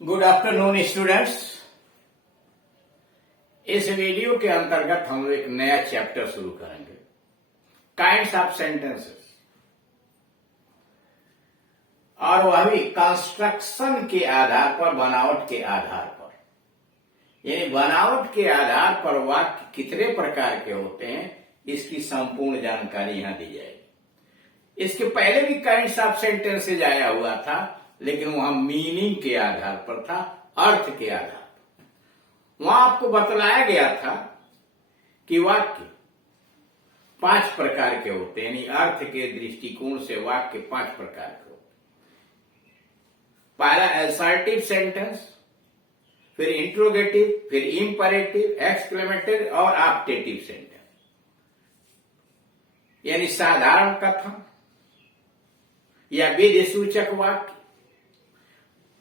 Good afternoon students. इस video के अंतर्गत हम लोग एक नया चैप्टर शुरू करेंगे, काइंड्स ऑफ सेंटेंसेस, और वह भी कंस्ट्रक्शन के आधार पर, बनावट के आधार पर। यानी बनावट के आधार पर वाक्य कितने प्रकार के होते हैं, इसकी संपूर्ण जानकारी यहां दी जाएगी। इसके पहले भी काइंड्स ऑफ सेंटेंसेज आया हुआ था, लेकिन वहां मीनिंग के आधार पर था, अर्थ के आधार पर। वहां आपको बतलाया गया था कि वाक्य 5 प्रकार के होते हैं, यानी अर्थ के दृष्टिकोण से वाक्य 5 प्रकार के होते हैं। पहला असर्टिव सेंटेंस, फिर इंट्रोगेटिव, फिर इंपरेटिव, एक्सक्लेमेटरी और ऑप्टेटिव सेंटेंस। यानी साधारण कथन या विधि सूचक वाक्य,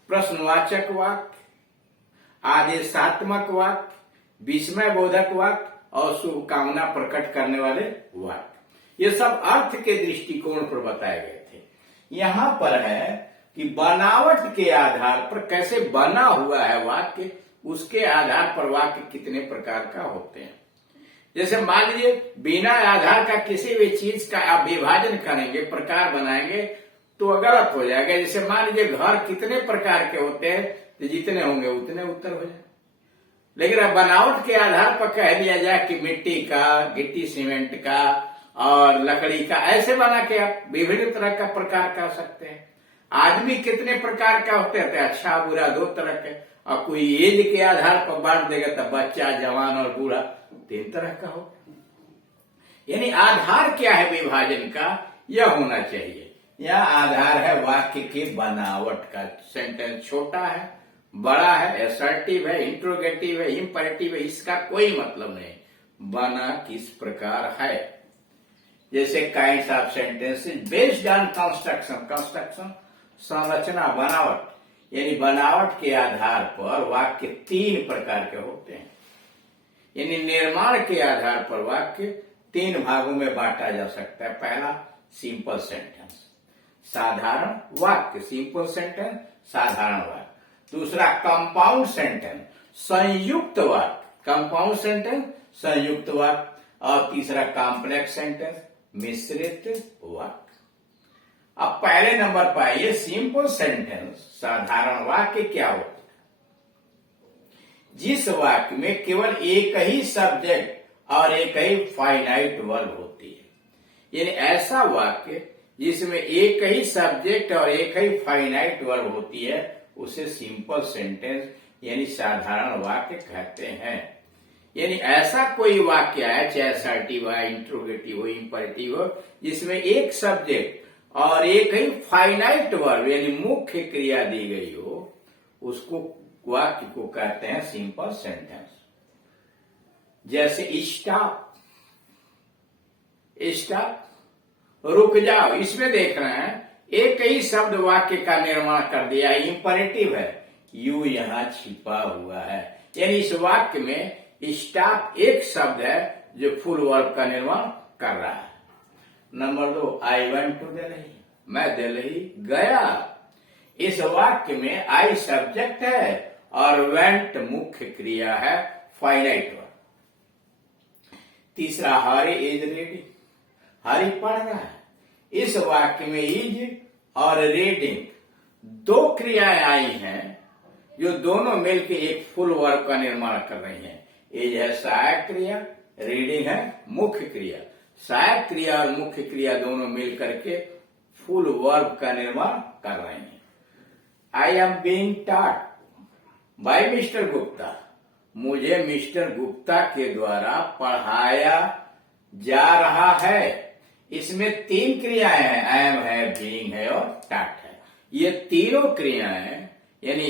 प्रश्नवाचक वाक्य, आदेशात्मक वाक्य, विस्मय बोधक वाक्य और शुभकामना प्रकट करने वाले वाक्य। ये सब अर्थ के दृष्टिकोण पर बताए गए थे। यहां पर है कि बनावट के आधार पर, कैसे बना हुआ है वाक्य, उसके आधार पर वाक्य कितने प्रकार का होते हैं। जैसे मान लीजिए बिना आधार का किसी भी चीज का आप विभाजन करेंगे, प्रकार बनाएंगे, तो गलत हो जाएगा। जैसे मान लीजिए घर कितने प्रकार के होते हैं, तो जितने होंगे उतने उत्तर हो जाए। लेकिन अब बनावट के आधार पर कह दिया जाए कि मिट्टी का, गिट्टी सीमेंट का और लकड़ी का, ऐसे बना के आप विभिन्न तरह का प्रकार कर सकते हैं। आदमी कितने प्रकार का होते हैं, अच्छा बुरा 2 तरह के, और कोई एज के आधार पर बांट देगा तो बच्चा, जवान और बूढ़ा 3 तरह का हो। यानी आधार क्या है विभाजन का, यह होना चाहिए। यह आधार है वाक्य की बनावट का। सेंटेंस छोटा है, बड़ा है, असर्टिव है, इंट्रोगेटिव है, इंपरेटिव है, इसका कोई मतलब नहीं, बना किस प्रकार है। जैसे kinds of sentences based on construction, construction संरचना, बनावट, यानी बनावट के आधार पर वाक्य 3 प्रकार के होते हैं। यानी निर्माण के आधार पर वाक्य 3 भागों में बांटा जा सकता है। पहला सिंपल सेंटेंस, साधारण वाक्य, सिंपल सेंटेंस, साधारण वाक्य। दूसरा कंपाउंड सेंटेंस, संयुक्त वाक्य, कंपाउंड सेंटेंस, संयुक्त वाक्य। और तीसरा कॉम्प्लेक्स सेंटेंस, मिश्रित वाक्य। अब पहले नंबर पर आइए, सिंपल सेंटेंस, साधारण वाक्य क्या होता है। जिस वाक्य में केवल एक ही सब्जेक्ट और एक ही फाइनाइट वर्ब होती है। यानी ऐसा वाक्य जिसमें एक ही सब्जेक्ट और एक ही फाइनाइट वर्ब होती है, उसे सिंपल सेंटेंस यानी साधारण वाक्य कहते हैं। यानी ऐसा कोई वाक्य है, चाहे असर्टिव हो, इंट्रोगेटिव हो, इंपरेटिव हो, जिसमें एक सब्जेक्ट और एक ही फाइनाइट वर्ब यानी मुख्य क्रिया दी गई हो, उसको वाक्य को कहते हैं सिंपल सेंटेंस। जैसे स्टॉप, स्टॉप, रुक जाओ, इसमें देख रहे हैं एक ही शब्द वाक्य का निर्माण कर दिया। इंपरेटिव है, यू यहां छिपा हुआ है। यानी इस वाक्य में स्टॉप एक शब्द है जो फुल वर्ब का निर्माण कर रहा है। Number 2, I went to Delhi, मैं दिल्ली गया। इस वाक्य में आई सब्जेक्ट है और वेंट मुख्य क्रिया है, फाइनाइट वर्ब। तीसरा, हरी इज रीडिंग, हरी पढ़ रहा है। इस वाक्य में इज और रीडिंग 2 क्रियाएं आई हैं, जो दोनों मिलकर एक फुल वर्ब का निर्माण कर रही हैं। इज है सहायक क्रिया, रीडिंग है मुख्य क्रिया। सहायक क्रिया और मुख्य क्रिया दोनों मिलकर के फुल वर्ब का निर्माण कर रहे हैं। I am being taught by mister Gupta, मुझे मिस्टर गुप्ता के द्वारा पढ़ाया जा रहा है। इसमें 3 क्रियाएं हैं, एम है, बीइंग है और टॉट है। ये तीनों क्रियाएं यानी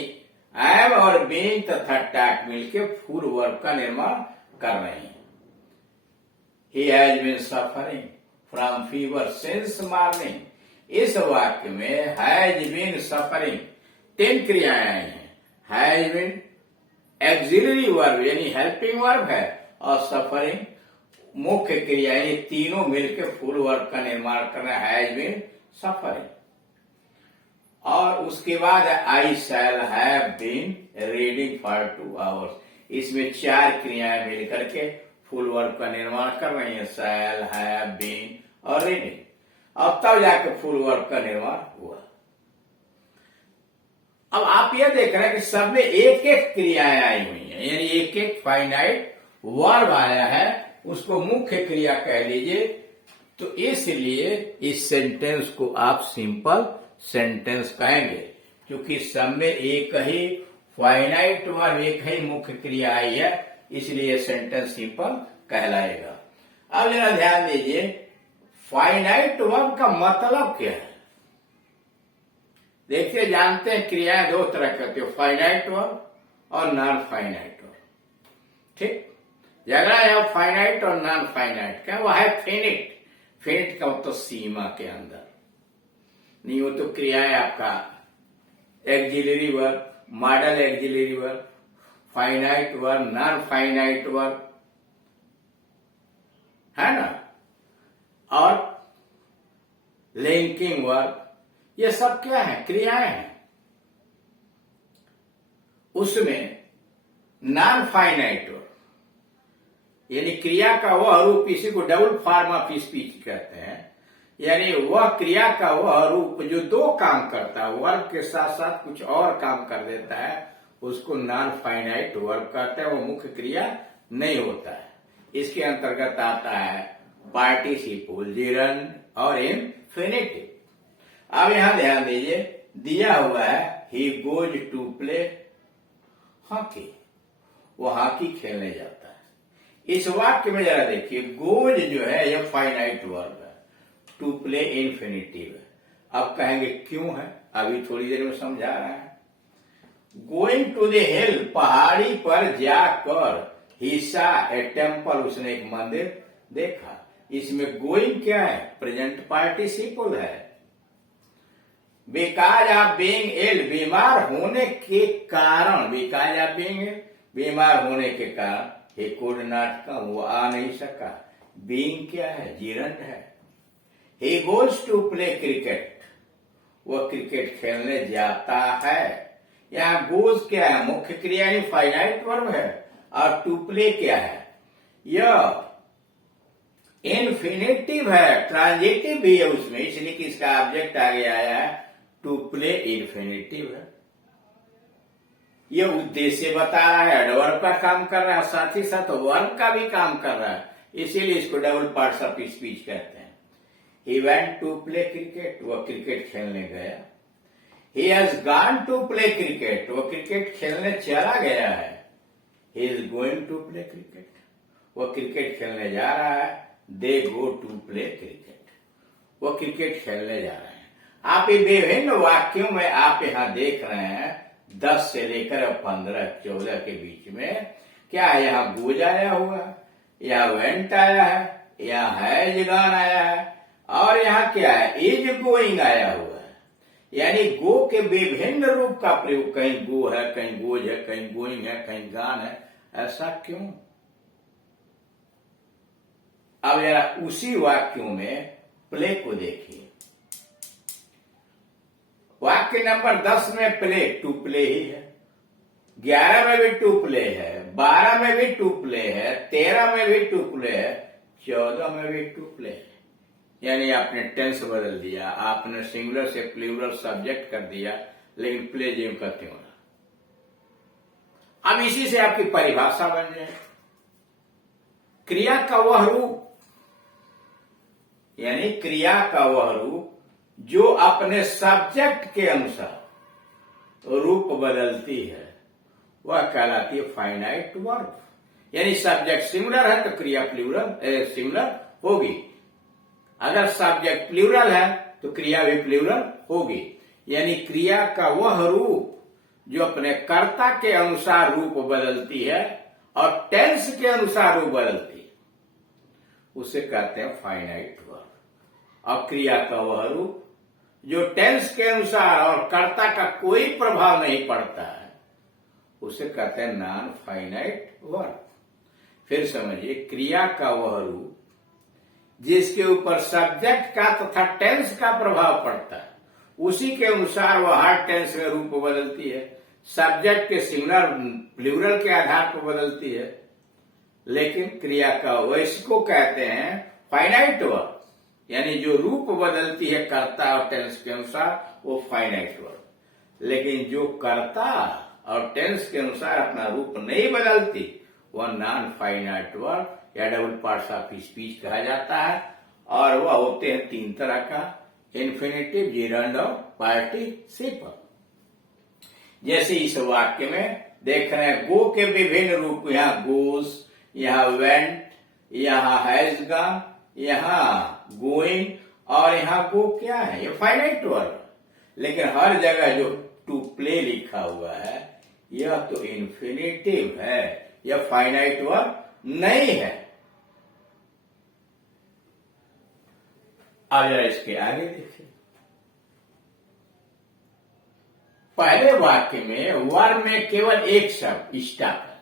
एम और बीइंग तथा टॉट मिलकर फुल वर्ब का निर्माण कर रहे हैं। He has been suffering from fever since morning. इस वाक्य में has been suffering 3 क्रियाएं आई हैं। has been auxiliary वर्ब यानी हेल्पिंग वर्ब है, और सफरिंग मुख्य क्रिया, यानी तीनों मिलकर फुल वर्ब का निर्माण कर रहे हैं, has been suffering। और उसके बाद I shall have been reading for 2 hours. इसमें 4 क्रियाएं मिलकर के फुल वर्ब का निर्माण कर रही है, शैल हैव बीन और रीडिंग। अब तब जाके फुल वर्ब का निर्माण हुआ। अब आप यह देख रहे हैं कि सब में एक एक क्रियाएं आई हुई हैं, यानी एक एक फाइनाइट वर्ब आया है, उसको मुख्य क्रिया कह लीजिए। तो इसलिए इस सेंटेंस को आप सिंपल सेंटेंस कहेंगे, क्योंकि सब में एक ही फाइनाइट वर्ब, एक ही मुख्य क्रिया आई है, इसलिए सेंटेंस सिंपल कहलाएगा। अब जरा ध्यान दीजिए, फाइनाइट वर्ब का मतलब क्या है। देखिए, जानते हैं क्रियाएं 2 तरह की होती है, फाइनाइट वर्ब और नॉन फाइनाइट वर्ब। ठीक, झगड़ा है फाइनाइट और नॉन फाइनाइट का, वो है फिनिट। फिनिट का तो सीमा के अंदर नहीं, वो तो क्रियाएं आपका axillary verb, model axillary verb, finite verb, non finite verb, है ना, और लिंकिंग वर्ब, ये सब क्या है, क्रियाएं हैं। उसमें नॉन फाइनाइट वर्ब यानी क्रिया का वह रूप, इसी को डबल फॉर्म ऑफ स्पीच कहते हैं, यानी वह क्रिया का वह रूप जो 2 काम करता है, वर्ब के साथ साथ कुछ और काम कर देता है, उसको नॉन फाइनाइट वर्ब कहते हैं। वो मुख्य क्रिया नहीं होता है। इसके अंतर्गत आता है पार्टिसिपल, जिरंड और इन्फिनिटिव। अब यहां ध्यान दीजिए, दिया हुआ है he goes to play hockey, वो हॉकी खेलने जाता है। इस वाक्य में जरा देखिए, गोज जो है यह फाइनाइट वर्ब है, टू प्ले इन्फिनिटिव है। अब कहेंगे क्यों है, अभी थोड़ी देर में समझा रहा है। गोइंग टू द हिल, पहाड़ी पर जाकर, ही सा ए टेम्पल, उसने एक मंदिर देखा। इसमें गोइंग क्या है, प्रेजेंट पार्टिसिपल है। बिकॉज ऑफ बीइंग इल, बीमार होने के कारण, बिकॉज ऑफ बीइंग इल, बीमार होने के कारण, he could not come, वो आ नहीं सका। बीइंग क्या है, जिरंड है। he goes to play cricket, वो क्रिकेट खेलने जाता है। यहाँ गोज क्या है, मुख्य क्रिया यानी फाइनाइट वर्ब है, और टू प्ले क्या है, यह इन्फिनिटिव है, ट्रांजिटिव भी है उसमें, इसलिए कि इसका ऑब्जेक्ट आगे आया है, टू प्ले इन्फिनिटिव है। यह उद्देश्य बता रहा है, एडवर्ब का काम कर रहा है, साथ ही साथ वर्ब का भी काम कर रहा है, इसीलिए इसको डबल पार्ट्स ऑफ स्पीच कहते हैं। He went to play cricket, वह क्रिकेट खेलने गया। He has gone to play cricket, वह क्रिकेट खेलने चला गया है। He is going to play cricket, वह क्रिकेट खेलने जा रहा है। They go to play cricket, वह क्रिकेट खेलने जा रहे हैं। आप ये विभिन्न वाक्यों में आप यहां देख रहे हैं 10 से लेकर 15-14 के बीच में क्या है, यहाँ गोज आया हुआ है, या वेंट आया है, या हैज गॉन आया है, और यहाँ क्या है, इज गोइंग आया हुआ है। यानी गो के विभिन्न रूप का प्रयोग, कहीं गो है, कहीं गोज है, कहीं गोइंग है, कहीं गॉन है। ऐसा क्यों? अब जरा उसी वाक्यों में प्ले को देखिए। वाक्य नंबर 10 में प्ले, टू प्ले ही है। 11 में भी टू प्ले है, 12 में भी टू प्ले है, 13 में भी टू प्ले है, 14 में भी टू प्ले है। यानी आपने टेंस बदल दिया, आपने सिंगुलर से प्लूरल सब्जेक्ट कर दिया, लेकिन प्ले ज्यों का त्यों रहा। अब इसी से आपकी परिभाषा बन जाए, क्रिया का वह रूप, यानी क्रिया का वह रूप जो अपने सब्जेक्ट के अनुसार रूप बदलती है, वह कहलाती है फाइनाइट वर्ब। यानी सब्जेक्ट सिंगुलर है तो क्रिया प्लूरल सिंगुलर होगी, अगर सब्जेक्ट प्लूरल है तो क्रिया भी प्लूरल होगी। यानी क्रिया का वह रूप जो अपने कर्ता के अनुसार रूप बदलती है और टेंस के अनुसार रूप बदलती है, उसे कहते हैं फाइनाइट वर्ब। और क्रिया का वह रूप जो टेंस के अनुसार और कर्ता का कोई प्रभाव नहीं पड़ता है, उसे कहते हैं नॉन फाइनाइट वर्ब। फिर समझिए, क्रिया का वह रूप जिसके ऊपर सब्जेक्ट का तथा टेंस का प्रभाव पड़ता है, उसी के अनुसार वह हर टेंस में रूप बदलती है, सब्जेक्ट के सिंगुलर प्लूरल के आधार पर बदलती है। लेकिन क्रिया का वैसे को कहते हैं फाइनाइट वर्ब, यानी जो रूप बदलती है कर्ता और टेंस के अनुसार वो फाइनाइट वर्ब। लेकिन जो कर्ता और टेंस के अनुसार अपना रूप नहीं बदलती वह नॉन फाइनाइट वर्ब या डबल पार्ट्स ऑफ स्पीच कहा जाता है। और वह होते हैं तीन तरह का, इन्फिनेटिव, जेरंड और पार्टिसिपल। जैसे इस वाक्य में देख रहे हैं गो के विभिन्न रूप, यहाँ गोज, यहाँ वेंट, यहाँ हैज गॉन, यहाँ गोइंग और यहाँ गो क्या है, ये फाइनाइट वर्ब। लेकिन हर जगह जो टू प्ले लिखा हुआ है यह तो इन्फिनेटिव है, यह फाइनाइट वर्ब नहीं है। अब जरा इसके आगे देखिए, पहले वाक्य में वर्ब में केवल एक शब्द स्टॉप है,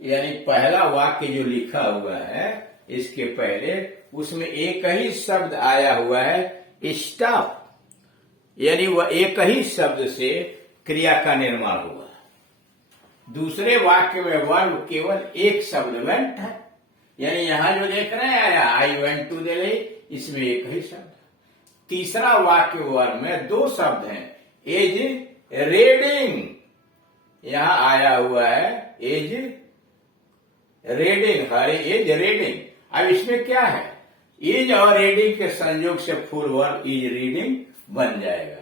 यानी पहला वाक्य जो लिखा हुआ है इसके पहले उसमें एक ही शब्द आया हुआ है स्टॉप, यानी वह एक ही शब्द से क्रिया का निर्माण हुआ। दूसरे वाक्य में वर्ब केवल एक शब्द वेंट है, यानी यहां जो देख रहे हैं आया आई वेंट टू दिल्ली, इसमें एक ही शब्द। तीसरा वाक्य वर्ब में दो शब्द हैं, एज रीडिंग, यहां आया हुआ है एज रीडिंग, हरी एज रीडिंग। अब इसमें क्या है, इज और रीडिंग के संयोग से फुल वर्ब इज रीडिंग बन जाएगा।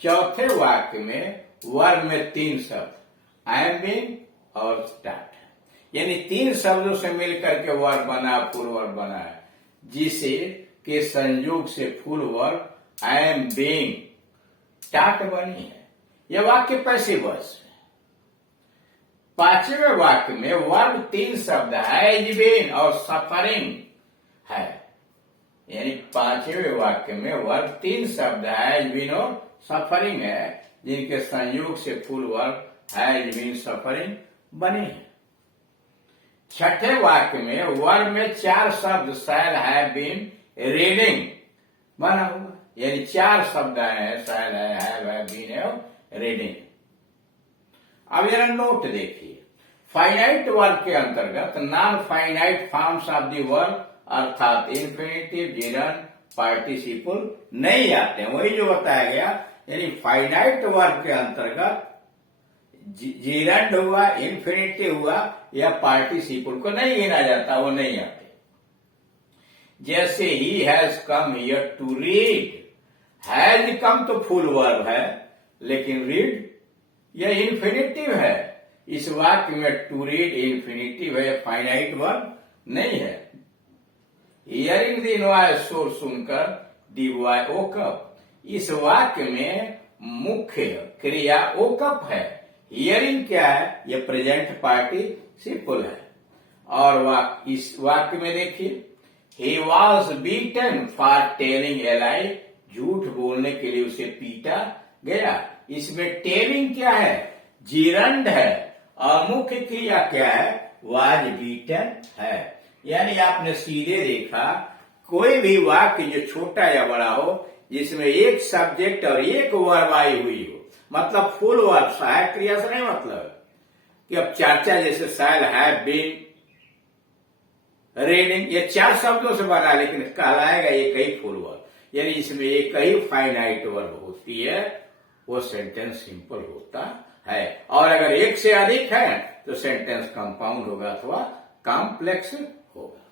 चौथे वाक्य में वर्ब में तीन शब्द आई एम बीइंग और स्टार्ट, यानी तीन शब्दों से मिलकर के वर्ब बना, फुल वर्ब बना है, जिसे के संयोग से full verb I am being start बनी है। यह वाक्य पैसिव वॉइस है। पांचवें वाक्य में वर्ब तीन शब्द हैज बीन और सफरिंग है, यानी पांचवें वाक्य में वर्ब तीन शब्द हैज बीन और सफरिंग है, जिनके संयोग से full verb has been suffering बने हैं। छठे वाक्य में वर्ब में चार शब्द शैल हैव बीन रीडिंग बना हुआ, यानी चार शब्द हैं, शैल है, बीन और रीडिंग। अब जरा नोट देखिए, फाइनाइट वर्ब के अंतर्गत non finite forms of the verb अर्थात इन्फिनेटिव, जेरंड, पार्टिसिपल नहीं आते हैं, वही जो बताया गया। यानी फाइनाइट वर्ब के अंतर्गत जेरंड हुआ, इन्फिनेटिव हुआ या पार्टिसिपल को नहीं गिना जाता, वो नहीं आते। जैसे he has come here to read, has come तो फुल वर्ब है, लेकिन रीड यह इन्फिनेटिव है। इस वाक्य में टू रीड इन्फिनेटिव है, फाइनाइट वर्ब नहीं है। हियरिंग द नॉइज शोर सुनकर द बॉय वोक अप, इस वाक्य में मुख्य क्रिया वोक अप है। हियरिंग क्या है, यह प्रेजेंट पार्टिसिपल है। और इस वाक्य में देखिए, he was beaten for telling a lie, झूठ बोलने के लिए उसे पीटा गया। इसमें टेलिंग क्या है, जीरंड है, और मुख्य क्रिया क्या है, was beaten है। यानी आपने सीधे देखा, कोई भी वाक्य जो छोटा या बड़ा हो, जिसमें एक सब्जेक्ट और एक वर्ब आई हुई हो, मतलब फुल वर्ब, सहायक क्रिया से नहीं मतलब कि अब चर्चा जैसे शैल हैव बीन रीडिंग, ये चार शब्दों से बना, लेकिन कहलाएगा एक ही फुल वर्ब, यानी इसमें एक ही फाइनाइट वर्ब होती है, वो सेंटेंस सिंपल होता है। और अगर एक से अधिक है तो सेंटेंस कंपाउंड होगा अथवा कॉम्प्लेक्स होगा।